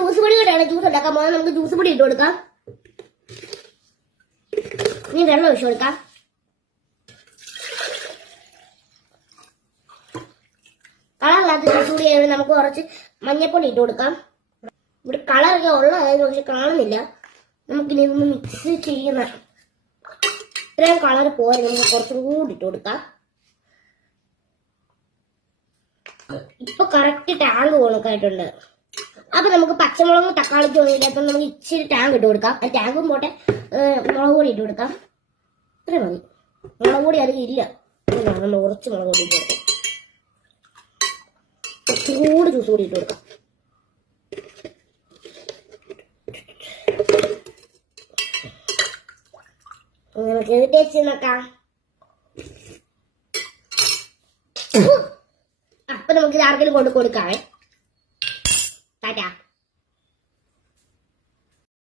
Juice പൊടി കൂടെയാണ് juice ഉണ്ടാക്കാൻ പോകുന്നത്. നമുക്ക് ജ്യൂസ് പൊടി ഇട്ട് കൊടുക്കാം. ഇനി വെള്ളം ഒഴിച്ചു കൊടുക്കാം. കളറില്ലാത്ത ജ്യൂസ് പൊടി ആയതുകൊണ്ട് നമുക്ക് കുറച്ച് മഞ്ഞപ്പൊടി ഇട്ട് കൊടുക്കാം. ഇവിടെ കളറൊക്കെ ഉള്ളതായത് പക്ഷെ കാണുന്നില്ല. നമുക്കിനി ഇതൊന്ന് മിക്സ് ചെയ്യുന്ന ഇത്രയും കളർ പോരെ, നമുക്ക് കുറച്ചും കൂടി ഇട്ട് കൊടുക്കാം. ഇപ്പൊ കറക്റ്റ് ടാങ്ക് കണക്കായിട്ടുണ്ട്. അപ്പൊ നമുക്ക് പച്ചമുളകും തക്കാളിക്കും ഒന്നും ഇല്ലാത്ത നമുക്ക് ഇച്ചിരി ടാങ്ക് ഇട്ട് കൊടുക്കാം. ടാങ്കും പോട്ടെ, മുളക് പൊടി ഇട്ട് കൊടുക്കാം. ഇത്രയും മതി. മുളക് പൊടി അധികം ഇല്ല, നമ്മൾ കുറച്ച് മുളക് പൊടി ഇട്ട് കൊടുക്കാം. കുറച്ചുകൂടി ജ്യൂസ് കൂടി ഇട്ട് കൊടുക്കാം. നമുക്ക് ടേസ്റ്റ് നോക്കാം. അപ്പൊ നമുക്ക് ഇത് ആർക്കെങ്കിലും കൊണ്ട് കൊടുക്കാവേ. ടാറ്റാ.